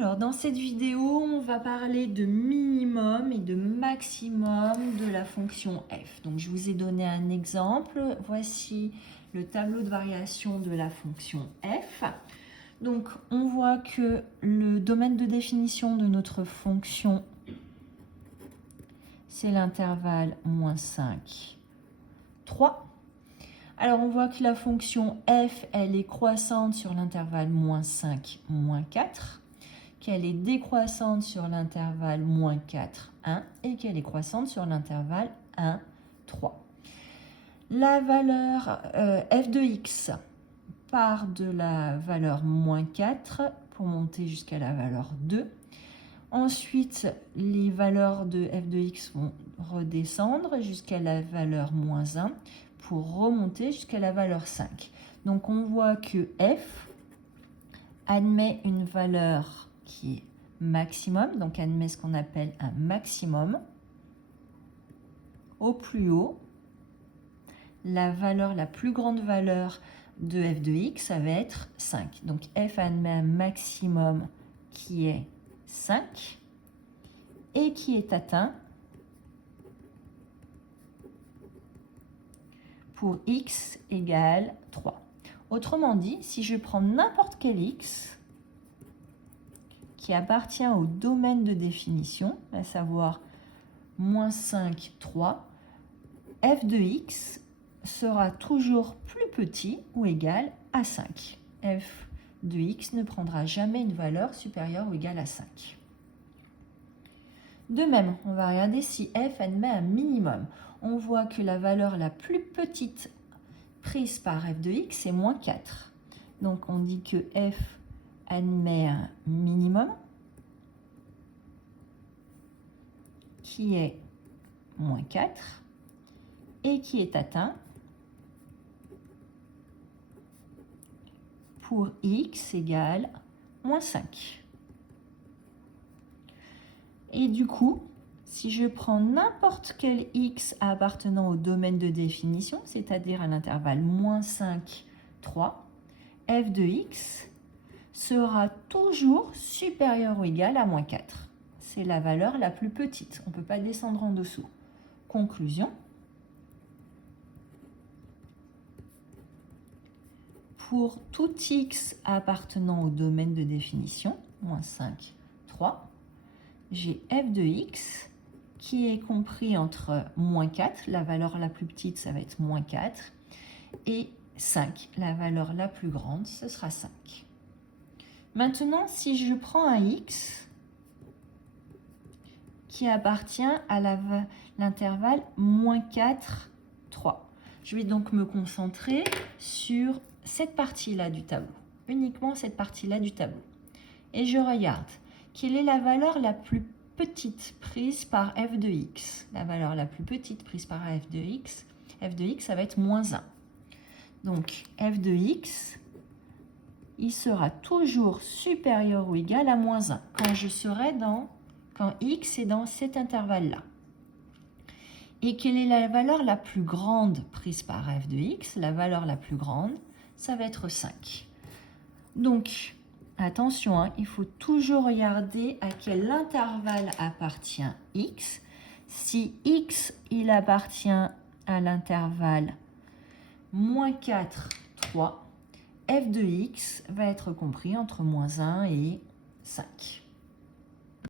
Alors, dans cette vidéo, on va parler de minimum et de maximum de la fonction f. Donc, je vous ai donné un exemple. Voici le tableau de variation de la fonction f. Donc, on voit que le domaine de définition de notre fonction, c'est l'intervalle -5, 3. Alors, on voit que la fonction f, elle est croissante sur l'intervalle -5, -4. Qu'elle est décroissante sur l'intervalle -4, 1 et qu'elle est croissante sur l'intervalle 1, 3. La valeur f de x part de la valeur -4 pour monter jusqu'à la valeur 2. Ensuite, les valeurs de f de x vont redescendre jusqu'à la valeur -1 pour remonter jusqu'à la valeur 5. Donc, on voit que f admet une valeur qui est maximum, donc admet ce qu'on appelle un maximum. Au plus haut, la plus grande valeur de f de x, ça va être 5. Donc f admet un maximum qui est 5 et qui est atteint pour x égale 3. Autrement dit, si je prends n'importe quel x qui appartient au domaine de définition, à savoir -5, 3, f de x sera toujours plus petit ou égal à 5. f de x ne prendra jamais une valeur supérieure ou égale à 5. De même, on va regarder si f admet un minimum. On voit que la valeur la plus petite prise par f de x est -4. Donc on dit que f admet un minimum qui est -4 et qui est atteint pour x égale -5. Et du coup, si je prends n'importe quel x appartenant au domaine de définition, c'est-à-dire à l'intervalle -5, 3, f de x sera toujours supérieur ou égal à -4. C'est la valeur la plus petite. On ne peut pas descendre en dessous. Conclusion. Pour tout x appartenant au domaine de définition, -5, 3, j'ai f de x qui est compris entre -4, la valeur la plus petite, ça va être -4, et 5, la valeur la plus grande, ce sera 5. Maintenant, si je prends un x qui appartient à l'intervalle -4, 3, je vais donc me concentrer sur cette partie-là du tableau, uniquement cette partie-là du tableau. Et je regarde quelle est la valeur la plus petite prise par f de x. La valeur la plus petite prise par f de x, ça va être -1. Donc f de x, il sera toujours supérieur ou égal à -1 quand x est dans cet intervalle-là. Et quelle est la valeur la plus grande prise par f de x? La valeur la plus grande, ça va être 5. Donc, attention, il faut toujours regarder à quel intervalle appartient x. Si x, il appartient à l'intervalle -4, 3, f de x va être compris entre -1 et 5.